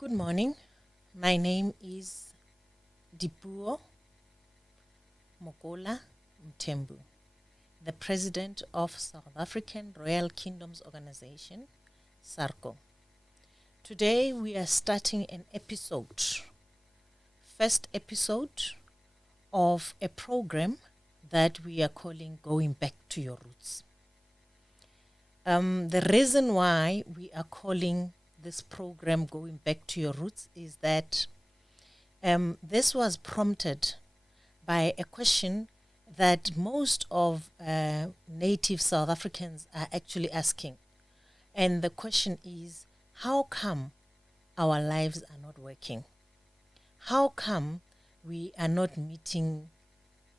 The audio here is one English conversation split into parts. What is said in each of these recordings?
Good morning. My name is Dipuo Mokola Mtembu, the President of South African Royal Kingdoms Organization, SARCO. Today we are starting an episode, first episode of a program that we are calling Going Back to Your Roots. The reason why we are calling this program Going Back to Your Roots is that this was prompted by a question that most of native South Africans are actually asking. And the question is, how come our lives are not working? How come we are not meeting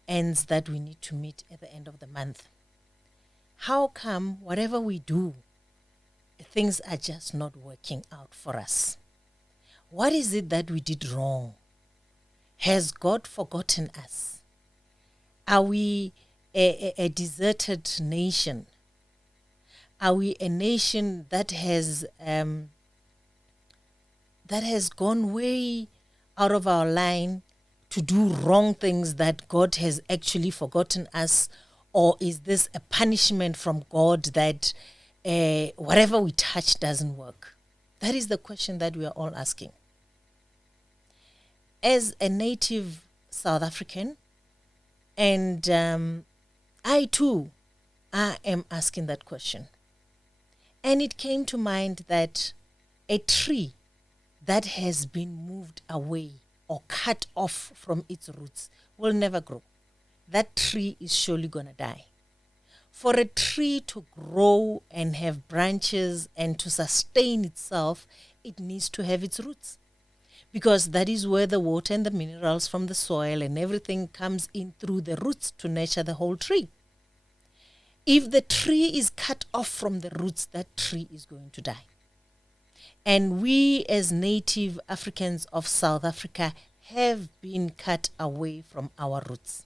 ends that we need to meet at the end of the month? How come whatever we do, things are just not working out for us? What is it that we did wrong? Has God forgotten us? Are we a deserted nation? Are we a nation that has gone way out of our line to do wrong things that God has actually forgotten us? Or is this a punishment from God that whatever we touch doesn't work? That is the question that we are all asking. As a native South African, and I too, I am asking that question. And it came to mind that a tree that has been moved away or cut off from its roots will never grow. That tree is surely going to die. For a tree to grow and have branches and to sustain itself, it needs to have its roots, because that is where the water and the minerals from the soil and everything comes in through the roots to nurture the whole tree. If the tree is cut off from the roots, that tree is going to die. And we as native Africans of South Africa have been cut away from our roots.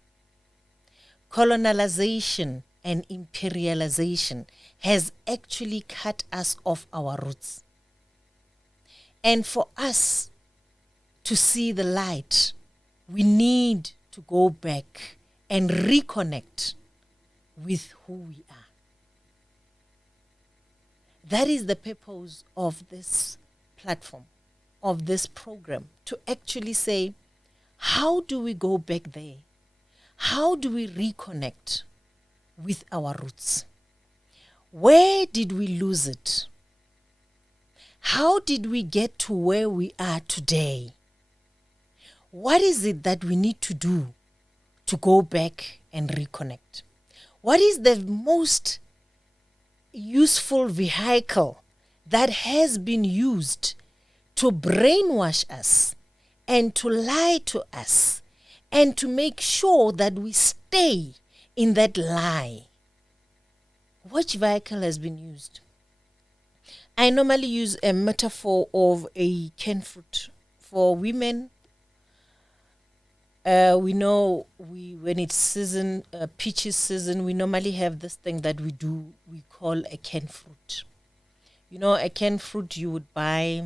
Colonization and imperialization has actually cut us off our roots. And for us to see the light, we need to go back and reconnect with who we are. That is the purpose of this platform, of this program, to actually say, how do we go back there? How do we reconnect with our roots? Where did we lose it? How did we get to where we are today? What is it that we need to do to go back and reconnect? What is the most useful vehicle that has been used to brainwash us and to lie to us and to make sure that we stay in that lie? Which vehicle has been used? I normally use a metaphor of a canned fruit. For women, we know when it's season, peaches season, we normally have this thing that we call a canned fruit. You know, a canned fruit, you would buy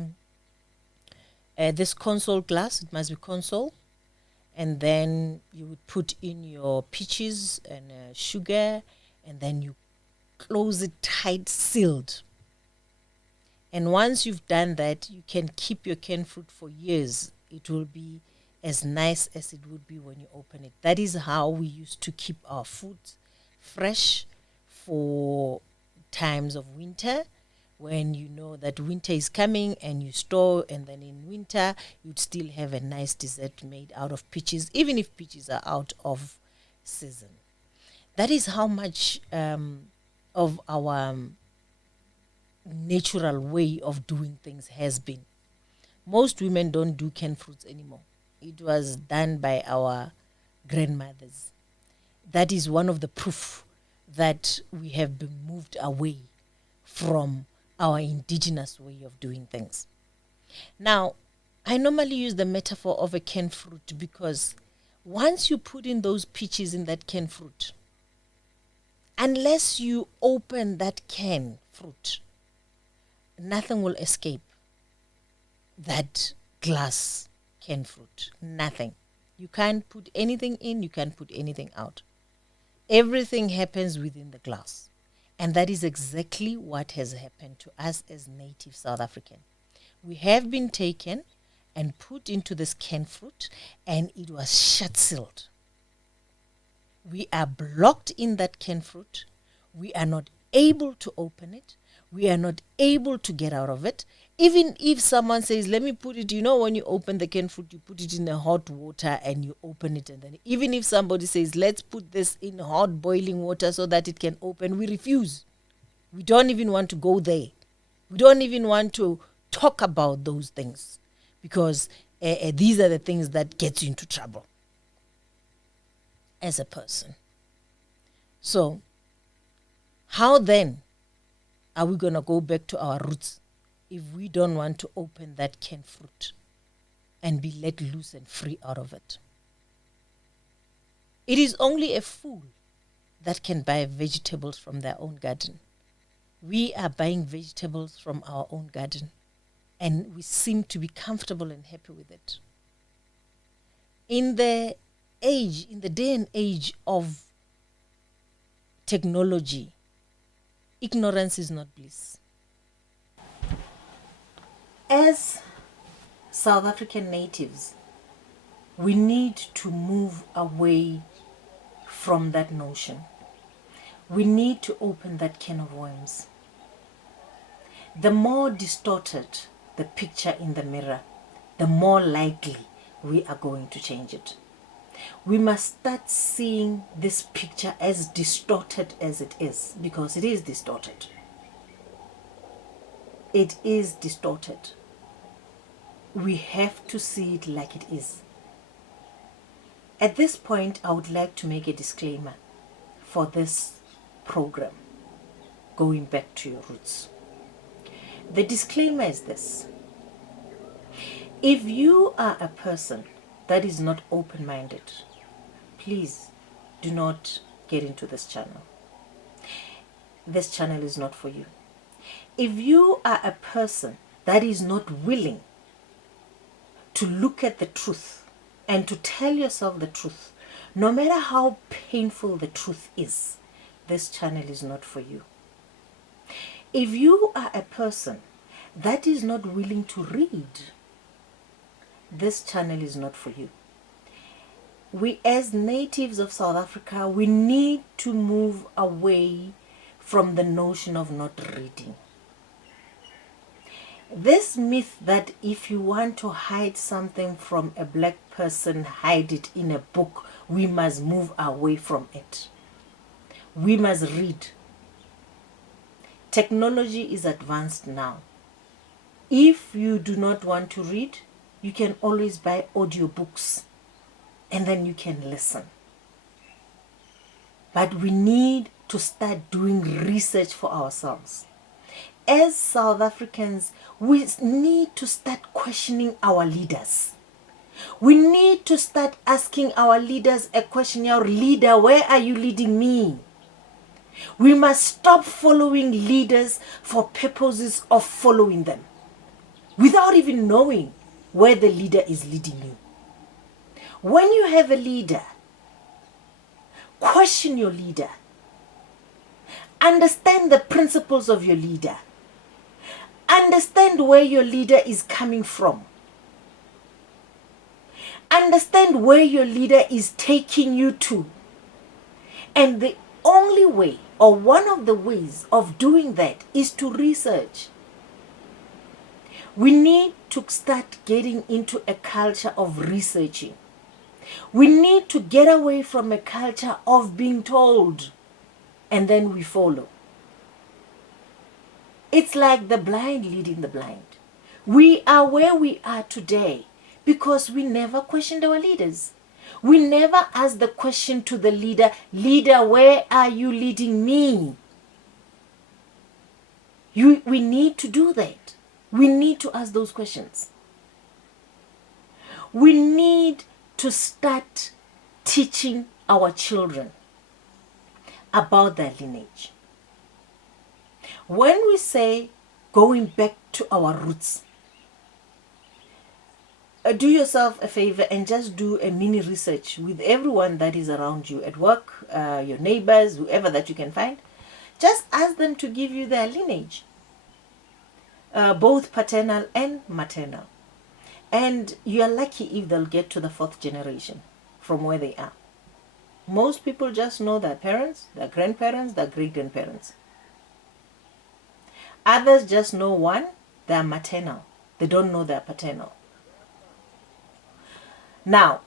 this console glass, it must be console, and then you would put in your peaches and sugar, and then you close it tight, sealed. And once you've done that, you can keep your canned fruit for years. It will be as nice as it would be when you open it. That is how we used to keep our food fresh for times of winter, when you know that winter is coming and you store, and then in winter you'd still have a nice dessert made out of peaches, even if peaches are out of season. That is how much of our natural way of doing things has been. Most women don't do canned fruits anymore. It was done by our grandmothers. That is one of the proof that we have been moved away from our indigenous way of doing things. Now, I normally use the metaphor of a canned fruit because once you put in those peaches in that canned fruit, unless you open that canned fruit, nothing will escape. that glass canned fruit. Nothing. You can't put anything in, you can't put anything out. Everything happens within the glass. And that is exactly what has happened to us as native South African. We have been taken and put into this canned fruit, and it was shut sealed. We are blocked in that canned fruit. We are not able to open it. We are not able to get out of it. Even if someone says, let me put it, when you open the canned fruit, you put it in a hot water and you open it. And then even if somebody says, let's put this in hot boiling water so that it can open, we refuse. We don't even want to go there. We don't even want to talk about those things, because these are the things that get you into trouble as a person. So how then are we going to go back to our roots if we don't want to open that canned fruit and be let loose and free out of it? It is only a fool that can buy vegetables from their own garden. We are buying vegetables from our own garden, and we seem to be comfortable and happy with it. In the day and age of technology, ignorance is not bliss. As South African natives, we need to move away from that notion. We need to open that can of worms. The more distorted the picture in the mirror, the more likely we are going to change it. We must start seeing this picture as distorted as it is, because it is distorted. It is distorted. We have to see it like it is. At this point, I would like to make a disclaimer for this program, going back to your roots. The disclaimer is this: if you are a person that is not open-minded, please do not get into this channel. This channel is not for you. If you are a person that is not willing to look at the truth and to tell yourself the truth, no matter how painful the truth is, this channel is not for you. If you are a person that is not willing to read, this channel is not for you. We as natives of South Africa, we need to move away from the notion of not reading. This myth that if you want to hide something from a black person, hide it in a book, we must move away from it. We must read. Technology is advanced now. If you do not want to read, you can always buy audiobooks and then you can listen. But we need to start doing research for ourselves. As South Africans, we need to start questioning our leaders. We need to start asking our leaders a question. Our leader, where are you leading me? We must stop following leaders for purposes of following them, without even knowing where the leader is leading you. When you have a leader, question your leader. Understand the principles of your leader. Understand where your leader is coming from. Understand where your leader is taking you to. And the only way, or one of the ways of doing that, is to research. We need to start getting into a culture of researching. We need to get away from a culture of being told and then we follow. It's like the blind leading the blind. We are where we are today because we never questioned our leaders. We never asked the question to the leader, leader, where are you leading me? We need to do that. We need to ask those questions. We need to start teaching our children about their lineage. When we say going back to our roots, do yourself a favor and just do a mini research with everyone that is around you at work, your neighbors, whoever that you can find. Just ask them to give you their lineage, both paternal and maternal. And you are lucky if they'll get to the 4th generation from where they are. Most people just know their parents, their grandparents, their great-grandparents. Others just know one, their maternal. They don't know their paternal. Now,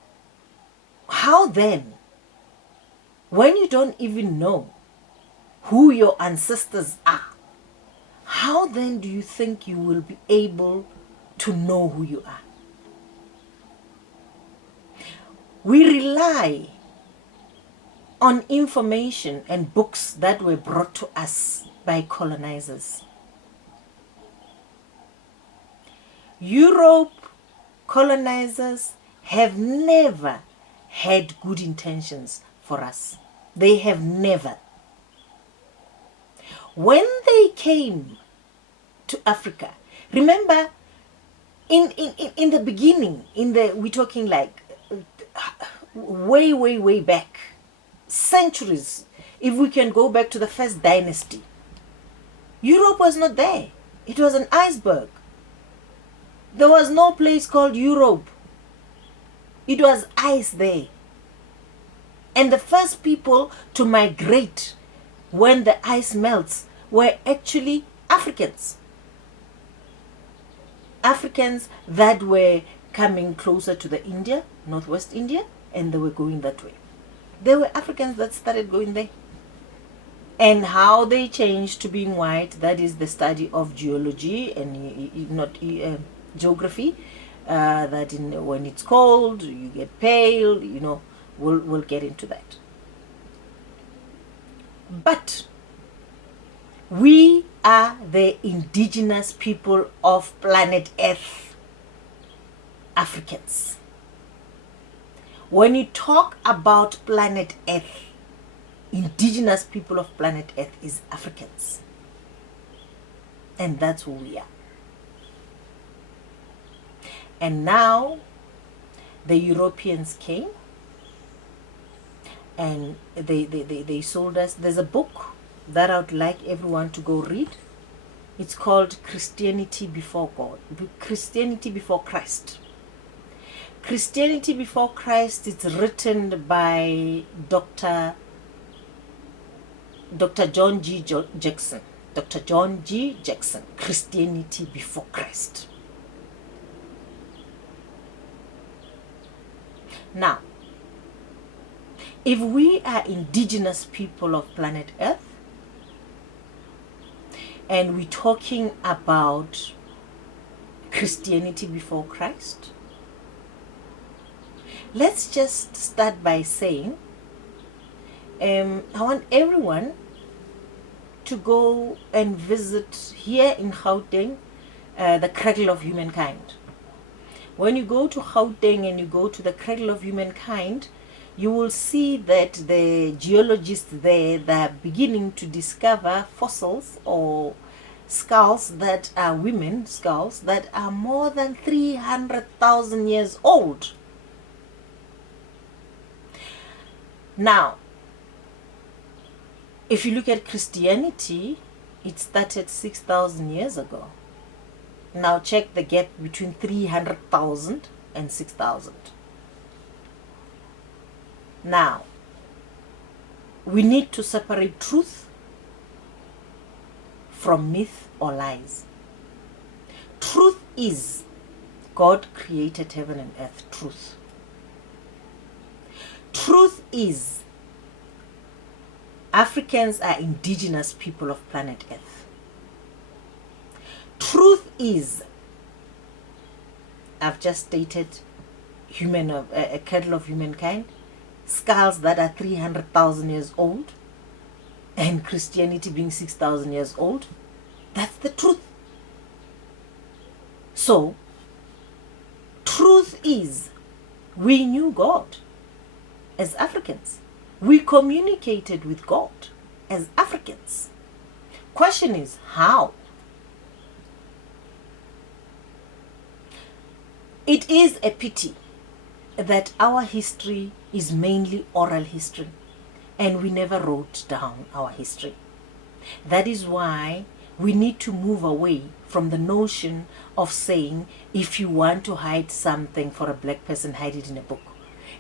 how then, when you don't even know who your ancestors are, how then do you think you will be able to know who you are? We rely on information and books that were brought to us by colonizers. Europe colonizers have never had good intentions for us. They have never. When they came to Africa, remember in the beginning, we're talking like way back, centuries, if we can go back to the first dynasty, Europe was not there. It was an iceberg. There was no place called Europe. It was ice there. And the first people to migrate when the ice melts were actually Africans. Africans that were coming closer to the India, Northwest India, and they were going that way. There were Africans that started going there. And how they changed to being white, that is the study of geology and not geography. That when it's cold, you get pale, we'll get into that. But we are the indigenous people of planet Earth, Africans. When you talk about planet Earth, indigenous people of planet Earth is Africans. And that's who we are. And now the Europeans came and they sold us. There's a book that I would like everyone to go read. It's called Christianity Before God, Christianity Before Christ. Christianity Before Christ, it's written by Dr. John G. Jackson. Dr. John G. Jackson, Christianity Before Christ. Now, if we are indigenous people of planet Earth, and we're talking about Christianity before Christ, let's just start by saying, I want everyone to go and visit here in Gauteng, the cradle of humankind. When you go to Gauteng and you go to the cradle of humankind, you will see that the geologists there, they're beginning to discover fossils or skulls that are women skulls that are more than 300,000 years old. Now, if you look at Christianity, it started 6,000 years ago. Now check the gap between 300,000 and 6,000. Now, we need to separate truth from myth or lies. Truth is God created heaven and earth. Truth. Truth is Africans are indigenous people of planet Earth. Truth is, I've just stated, a cradle of humankind, skulls that are 300,000 years old, and Christianity being 6,000 years old. That's the truth. So, truth is, we knew God as Africans. We communicated with God as Africans. Question is, how? It is a pity that our history is mainly oral history and we never wrote down our history. That is why we need to move away from the notion of saying, if you want to hide something for a black person, hide it in a book.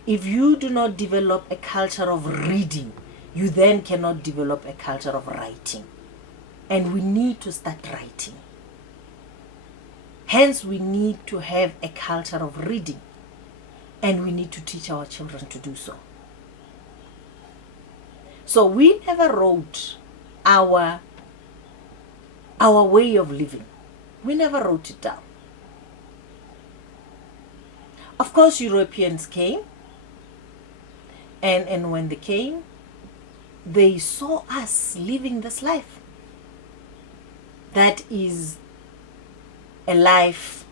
If you do not develop a culture of reading, you then cannot develop a culture of writing. And we need to start writing. Hence, we need to have a culture of reading. And we need to teach our children to do so. So we never wrote our way of living. We never wrote it down. Of course, Europeans came. And when they came, they saw us living this life. That is a life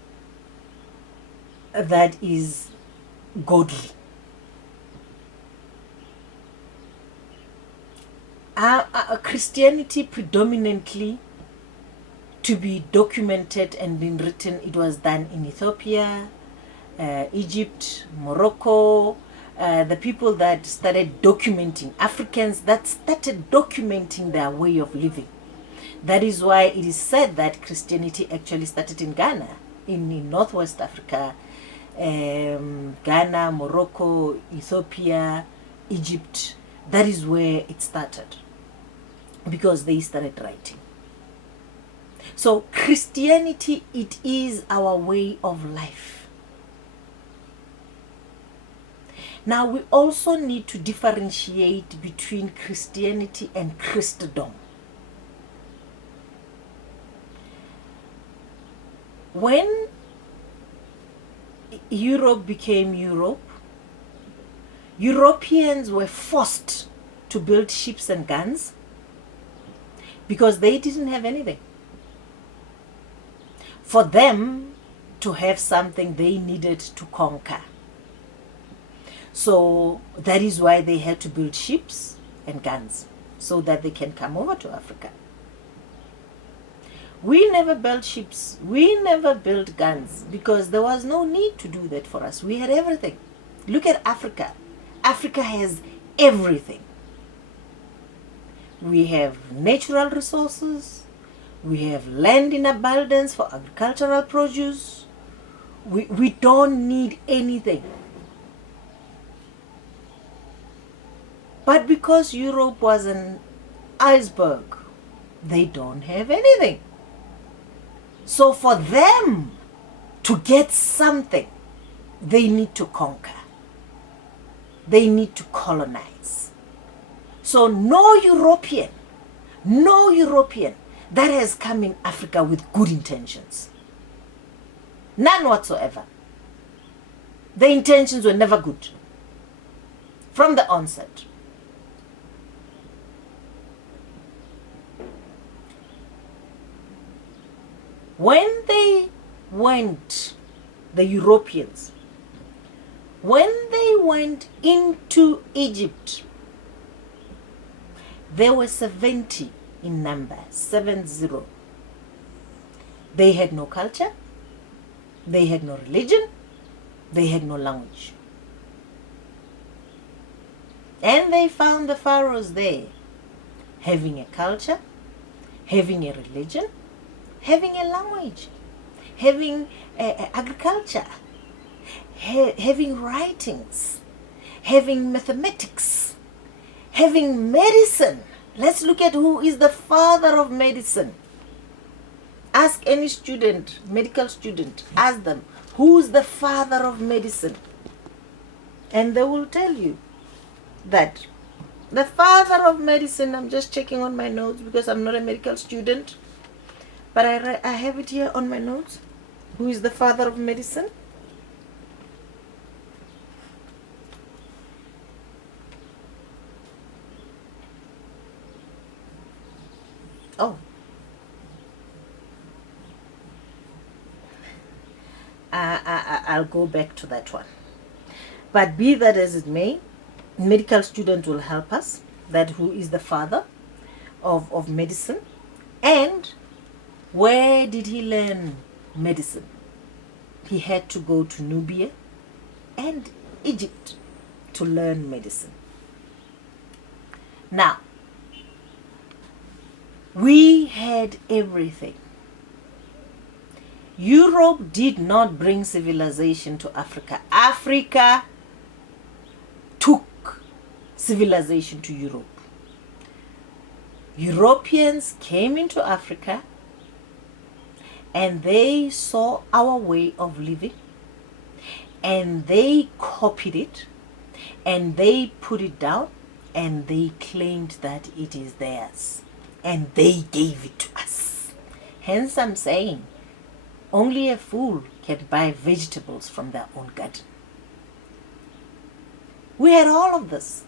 that is godly. Christianity predominantly, to be documented and been written, it was done in Ethiopia, Egypt, Morocco. The people that started documenting, Africans that started documenting their way of living. That is why it is said that Christianity actually started in Ghana, in Northwest Africa, Ghana, Morocco, Ethiopia, Egypt. That is where it started, because they started writing. So Christianity, it is our way of life. Now we also need to differentiate between Christianity and Christendom. When Europe became Europe, Europeans were forced to build ships and guns because they didn't have anything. For them to have something, they needed to conquer. So that is why they had to build ships and guns, so that they can come over to Africa. We never built ships. We never built guns because there was no need to do that for us. We had everything. Look at Africa. Africa has everything. We have natural resources. We have land in abundance for agricultural produce. We don't need anything. But because Europe was an iceberg, they don't have anything. So for them to get something, they need to conquer. They need to colonize. So no European that has come in Africa with good intentions. None whatsoever. The intentions were never good from the onset. When they went, the Europeans, when they went into Egypt, there were 70 in number, 70. They had no culture, they had no religion, they had no language. And they found the pharaohs there, having a culture, having a religion, having a language, having agriculture, having writings, having mathematics, having medicine. Let's look at who is the father of medicine. Ask any student, medical student, ask them, who's the father of medicine? And they will tell you that the father of medicine, I'm just checking on my notes because I'm not a medical student, but I have it here on my notes. Who is the father of medicine? Oh. I'll go back to that one. But be that as it may, medical student will help us, that who is the father of medicine, and where did he learn medicine? he had to go to Nubia and Egypt to learn medicine. Now, we had everything. Europe did not bring civilization to Africa. Africa took civilization to Europe. Europeans came into Africa and they saw our way of living and they copied it and they put it down and they claimed that it is theirs and they gave it to us. Hence I'm saying only a fool can buy vegetables from their own garden. We had all of this.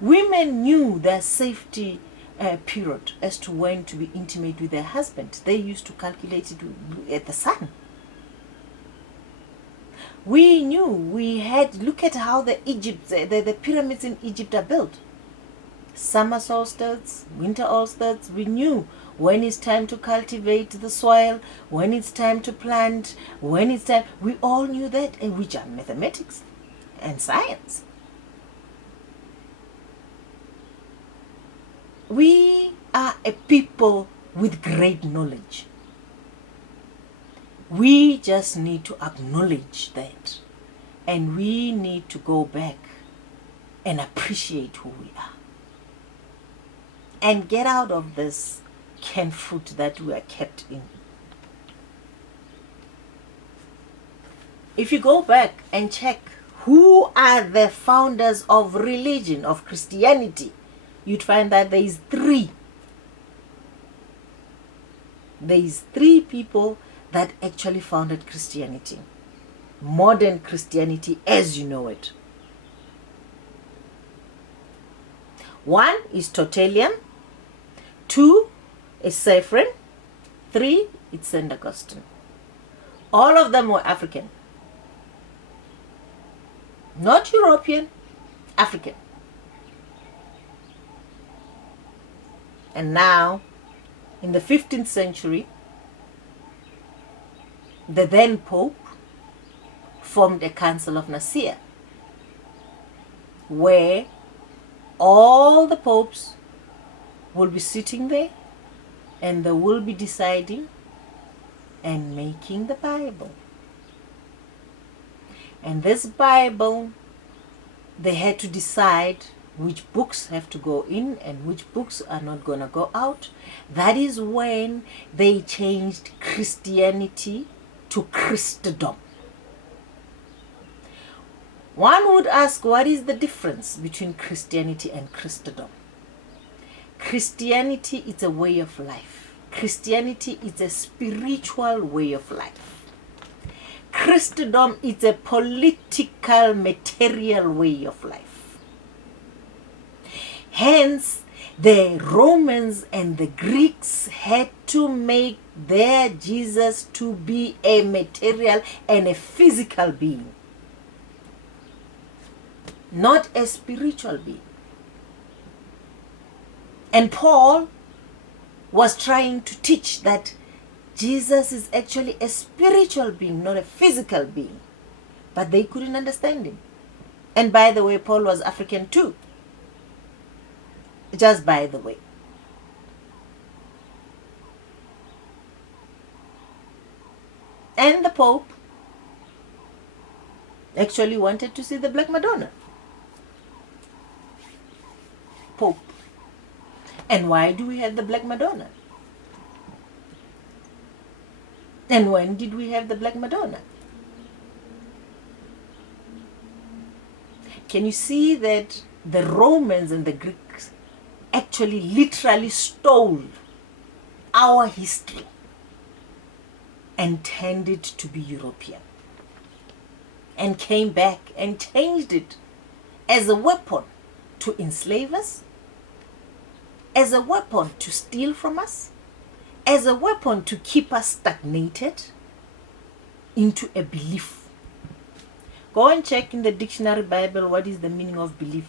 Women knew their safety period as to when to be intimate with their husband. They used to calculate it at the sun. We knew we had, look at how the pyramids in Egypt are built. Summer solstice, winter solstice, we knew when it's time to cultivate the soil, when it's time to plant, when it's time, we all knew that, and which are mathematics and science. We are a people with great knowledge. We just need to acknowledge that, and we need to go back and appreciate who we are and get out of this canned fruit that we are kept in. If you go back and check who are the founders of religion, of Christianity, you'd find that there is three. There is three people that actually founded Christianity. Modern Christianity as you know it. One is Tertullian. Two is Cephrin. Three, it's St. Augustine. All of them were African. Not European, African. And now, in the 15th century, the then Pope formed a Council of Nicaea, where all the popes will be sitting there and they will be deciding and making the Bible. And this Bible, they had to decide which books have to go in and which books are not going to go out. That is when they changed Christianity to Christendom. One would ask, what is the difference between Christianity and Christendom? Christianity is a way of life. Christianity is a spiritual way of life. Christendom is a political, material way of life. Hence, the Romans and the Greeks had to make their Jesus to be a material and a physical being, not a spiritual being. And Paul was trying to teach that Jesus is actually a spiritual being, not a physical being. But they couldn't understand him. And by the way, Paul was African too. Just by the way. And the Pope actually wanted to see the Black Madonna. Pope. And why do we have the Black Madonna? And when did we have the Black Madonna? Can you see that the Romans and the Greeks actually literally stole our history and turned it to be European and came back and changed it as a weapon to enslave us, as a weapon to steal from us, as a weapon to keep us stagnated into a belief. Go and check in the dictionary Bible what is the meaning of belief.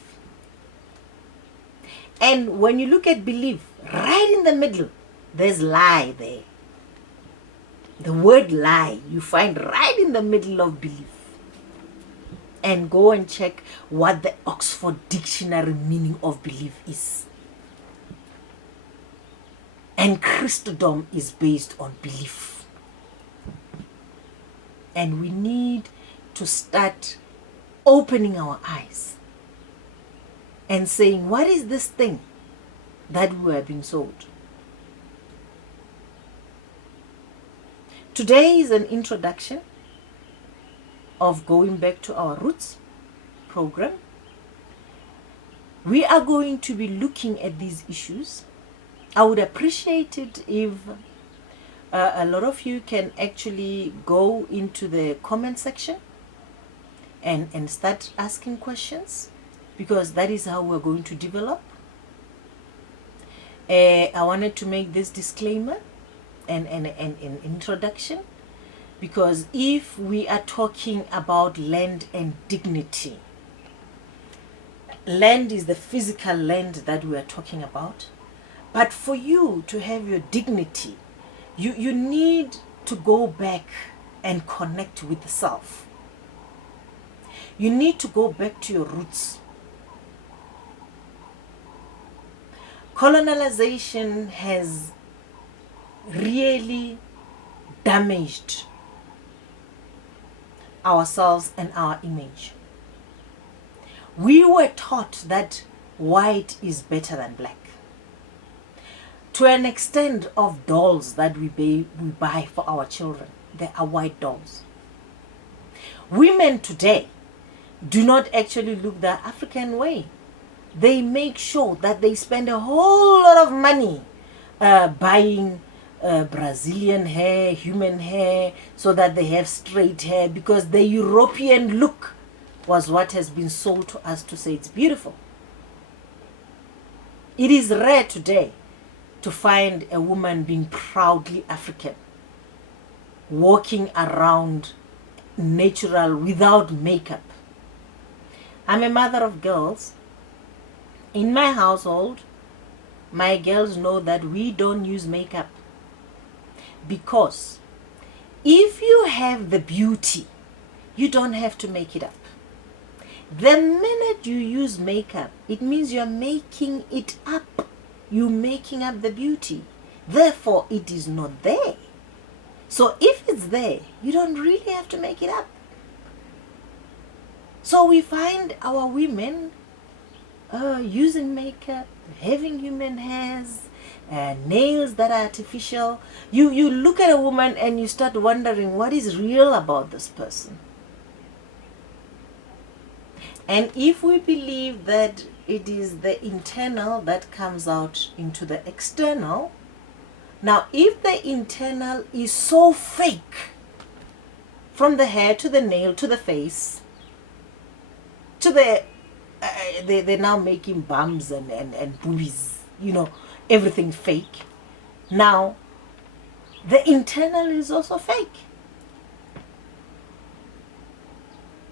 And when you look at belief, right in the middle, there's lie there. The word lie you find right in the middle of belief. And go and check what the Oxford Dictionary meaning of belief is. And Christendom is based on belief. And we need to start opening our eyes and saying, what is this thing that we are being sold? Today is an introduction of Going Back to Our Roots program. We are going to be looking at these issues. I would appreciate it if a lot of you can actually go into the comment section and start asking questions, because that is how we're going to develop. I wanted to make this disclaimer and an introduction, because if we are talking about land and dignity, land is the physical land that we are talking about. But for you to have your dignity, you need to go back and connect with the self. You need to go back to your roots. Colonization has really damaged ourselves and our image. We were taught that white is better than black, to an extent of dolls that we buy for our children. They are white dolls. Women today do not actually look the African way. They make sure that they spend a whole lot of money buying Brazilian hair, human hair, so that they have straight hair, because the European look was what has been sold to us to say it's beautiful. It is rare today to find a woman being proudly African, walking around natural without makeup. I'm a mother of girls. In my household, my girls know that we don't use makeup, because if you have the beauty, you don't have to make it up. The minute you use makeup, it means you're making it up. You're making up the beauty. Therefore, it is not there. So if it's there, you don't really have to make it up. So we find our women using makeup, having human hairs, nails that are artificial. You look at a woman and you start wondering what is real about this person. And if we believe that it is the internal that comes out into the external, now if the internal is so fake, from the hair to the nail to the face, to the they're now making bums and boobies, everything fake. Now the internal is also fake,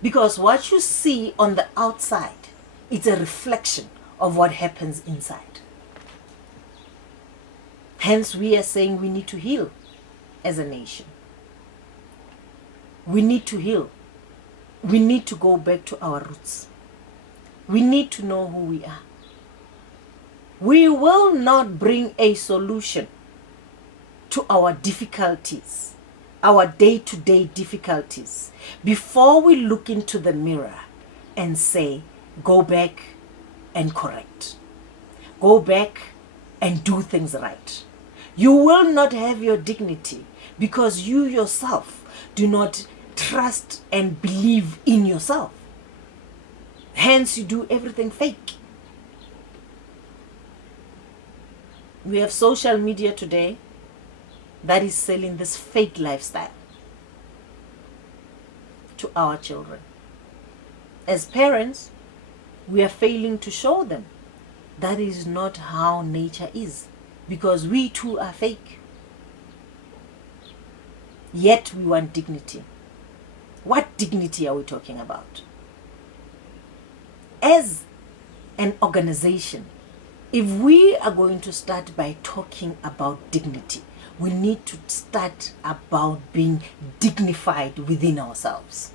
because what you see on the outside, it's a reflection of what happens inside. Hence we are saying we need to heal as a nation. We need to heal. We need to go back to our roots. We need to know who we are. We will not bring a solution to our difficulties, our day-to-day difficulties, before we look into the mirror and say, go back and correct. Go back and do things right. You will not have your dignity because you yourself do not trust and believe in yourself. Hence, you do everything fake. We have social media today that is selling this fake lifestyle to our children. As parents, we are failing to show them that is not how nature is, because we too are fake. Yet we want dignity. What dignity are we talking about? As an organization, if we are going to start by talking about dignity, we need to start about being dignified within ourselves.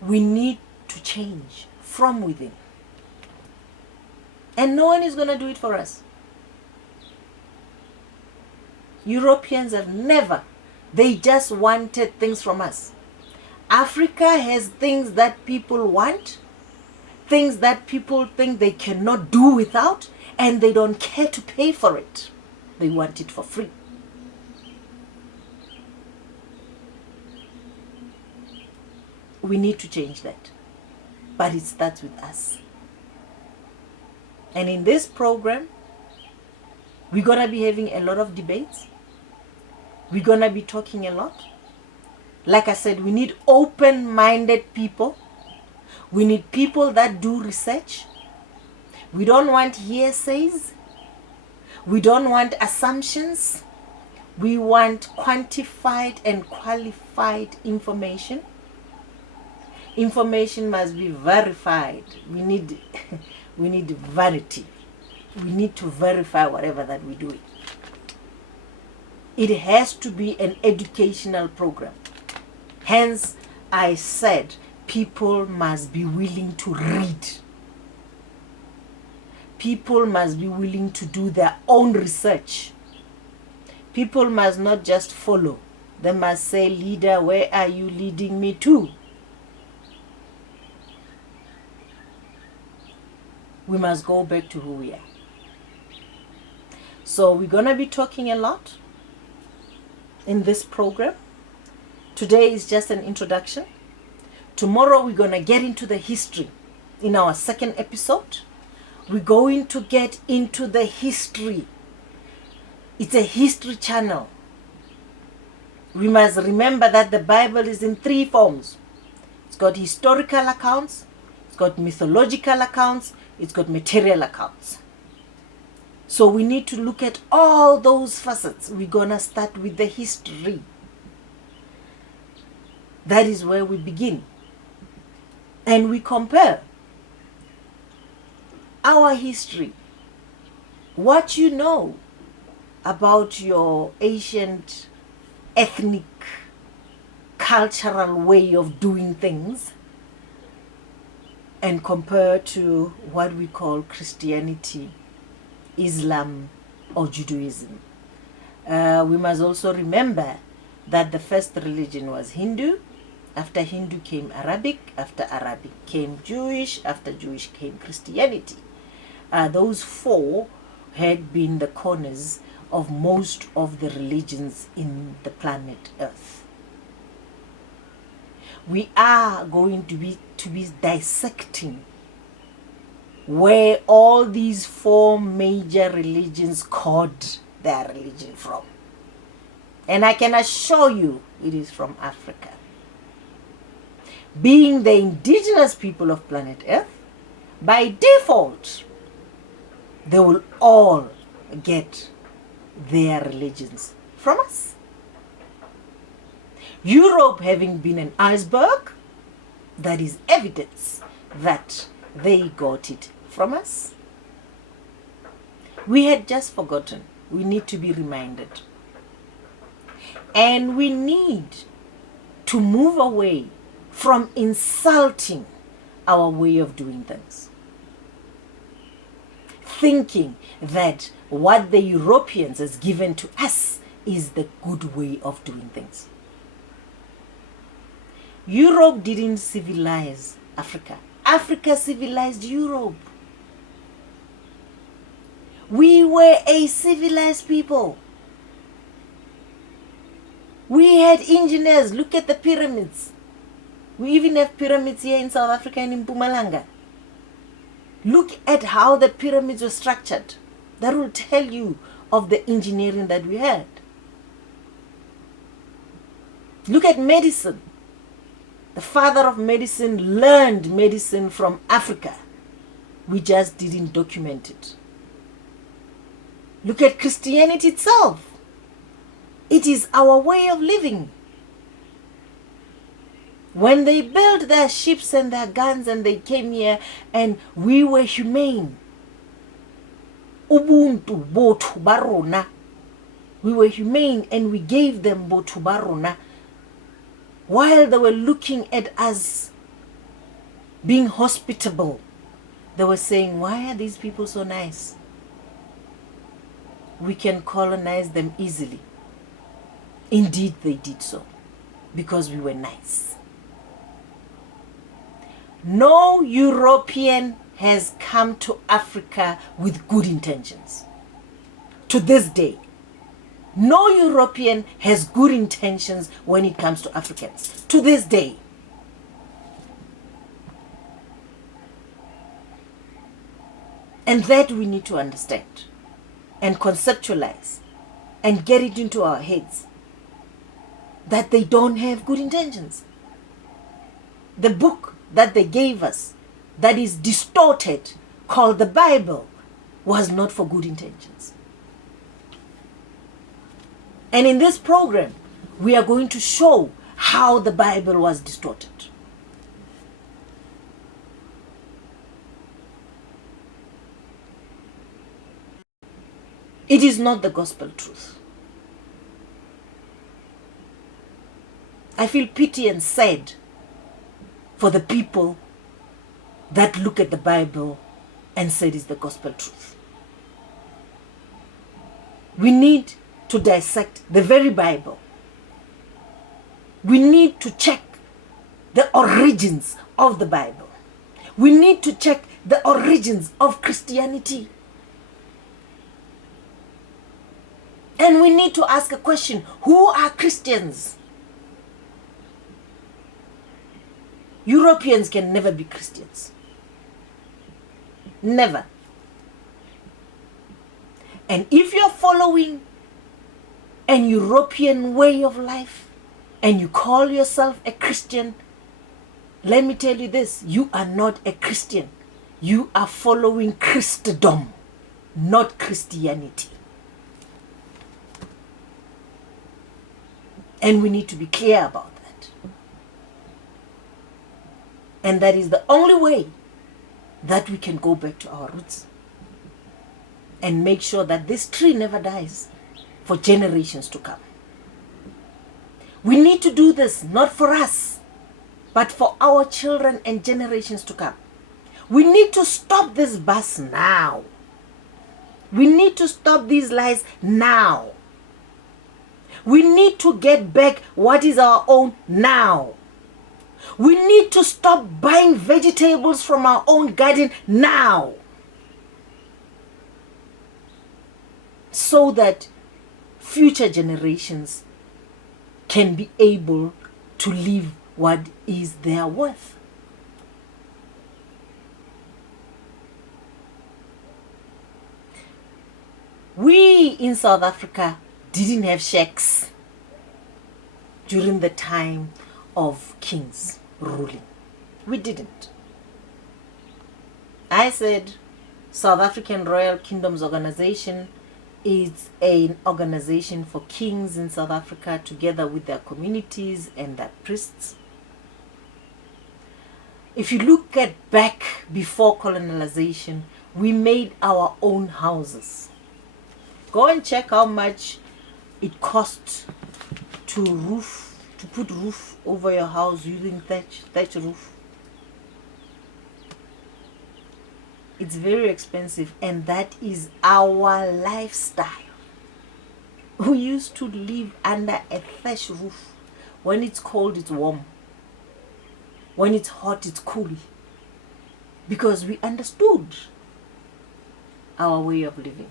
We need to change from within. And no one is going to do it for us. Europeans have never. They just wanted things from us. Africa has things that people want, things that people think they cannot do without, and they don't care to pay for it. They want it for free. We need to change that. But it starts with us. And in this program, we're going to be having a lot of debates. We're going to be talking a lot. Like I said, we need open-minded people. We need people that do research. We don't want hearsays. We don't want assumptions. We want quantified and qualified information. Information must be verified. We need verity. We need to verify whatever that we're doing. It has to be an educational program. Hence, I said people must be willing to read. People must be willing to do their own research. People must not just follow. They must say, leader, where are you leading me to? We must go back to who we are. So we're going to be talking a lot in this program. Today is just an introduction. Tomorrow we're going to get into the history in our second episode. We're going to get into the history. It's a history channel. We must remember that the Bible is in three forms. It's got historical accounts, it's got mythological accounts, it's got material accounts. So we need to look at all those facets. We're going to start with the history. That is where we begin. And we compare our history, what you know about your ancient ethnic cultural way of doing things, and compare to what we call Christianity, Islam, or Judaism. We must also remember that the first religion was Hindu. After Hindu came Arabic. After Arabic came Jewish. After Jewish came Christianity. Those four had been the corners of most of the religions in the planet Earth. We are going to be dissecting where all these four major religions got their religion from. And I can assure you it is from Africa. Being the indigenous people of planet Earth, by default, they will all get their religions from us. Europe having been an iceberg, that is evidence that they got it from us. We had just forgotten. We need to be reminded. And we need to move away from insulting our way of doing things. Thinking that what the Europeans has given to us is the good way of doing things. Europe didn't civilize Africa. Africa civilized Europe. We were a civilized people. We had engineers. Look at the pyramids. We even have pyramids here in South Africa and in Mpumalanga. Look at how the pyramids were structured. That will tell you of the engineering that we had. Look at medicine. The father of medicine learned medicine from Africa. We just didn't document it. Look at Christianity itself. It is our way of living. When they built their ships and their guns and they came here and we were humane. ubuntu botho ba rona. We were humane and we gave them botho ba rona while they were looking at us being hospitable. They were saying, why are these people so nice? We can colonize them easily. Indeed, they did so because we were nice. No European has come to Africa with good intentions. To this day, no European has good intentions when it comes to Africans. To this day. And that we need to understand and conceptualize and get it into our heads that they don't have good intentions. The book that they gave us that is distorted, called the Bible, was not for good intentions. And in this program, we are going to show how the Bible was distorted. It is not the gospel truth. I feel pity and sad for the people that look at the Bible and say it is the gospel truth. We need to dissect the very Bible. We need to check the origins of the Bible. We need to check the origins of Christianity. And we need to ask a question: who are Christians? Europeans can never be Christians. Never. And if you're following an European way of life and you call yourself a Christian, let me tell you this: you are not a Christian. You are following Christendom, not Christianity. And we need to be clear about that. And that is the only way that we can go back to our roots and make sure that this tree never dies for generations to come. We need to do this not for us, but for our children and generations to come. We need to stop this bus now. We need to stop these lies now. We need to get back what is our own now. We need to stop buying vegetables from our own garden now, so that future generations can be able to live what is their worth. We in South Africa didn't have shacks during the time of kings ruling. We didn't. I said South African Royal Kingdoms Organization is an organization for kings in South Africa together with their communities and their priests. If you look at back before colonization, we made our own houses. Go and check how much it costs to put roof over your house using thatch roof. It's very expensive, and that is our lifestyle. We used to live under a thatch roof. When it's cold, it's warm. When it's hot, it's cool. Because we understood our way of living.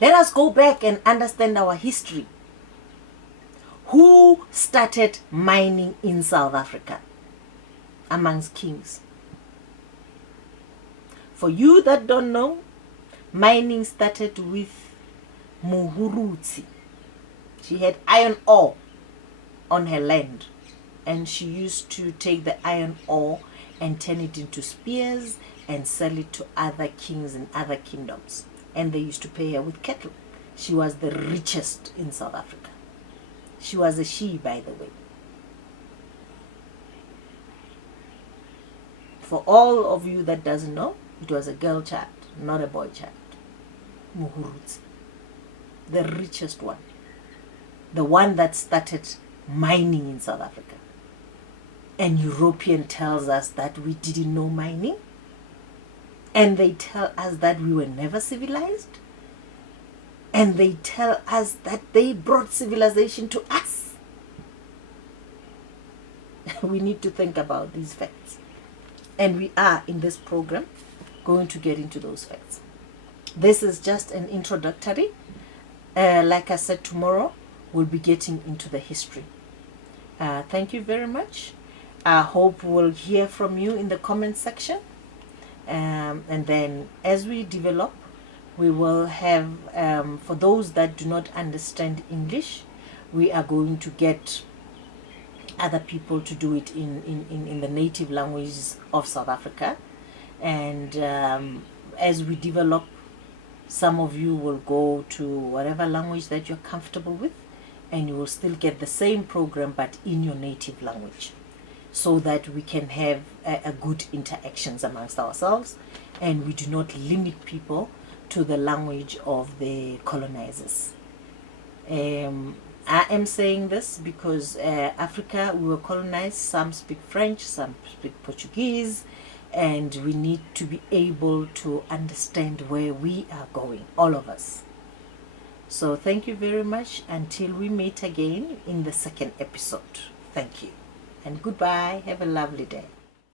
Let us go back and understand our history. Who started mining in South Africa amongst kings? For you that don't know, mining started with Muhurutsi. She had iron ore on her land, and she used to take the iron ore and turn it into spears and sell it to other kings in other kingdoms. And they used to pay her with cattle. She was the richest in South Africa. She was a she, by the way. For all of you that doesn't know, It was a girl child, not a boy child. Muhurutsi, the richest one, the one that started mining in South Africa. And European tells us that we didn't know mining, and they tell us that we were never civilized, and they tell us that they brought civilization to us. We need to think about these facts, and we are in this program going to get into those facts. This is just an introductory. Like I said, tomorrow we'll be getting into the history. Thank you very much. I hope we'll hear from you in the comment section. And then as we develop, we will have, for those that do not understand English, we are going to get other people to do it in the native languages of South Africa. And as we develop, some of you will go to whatever language that you're comfortable with, and you will still get the same program but in your native language, so that we can have a good interactions amongst ourselves, and we do not limit people to the language of the colonizers. I am saying this because Africa, we were colonized. Some speak French, some speak Portuguese, and we need to be able to understand where we are going, all of us. So thank you very much until we meet again in the second episode. Thank you and goodbye. Have a lovely day.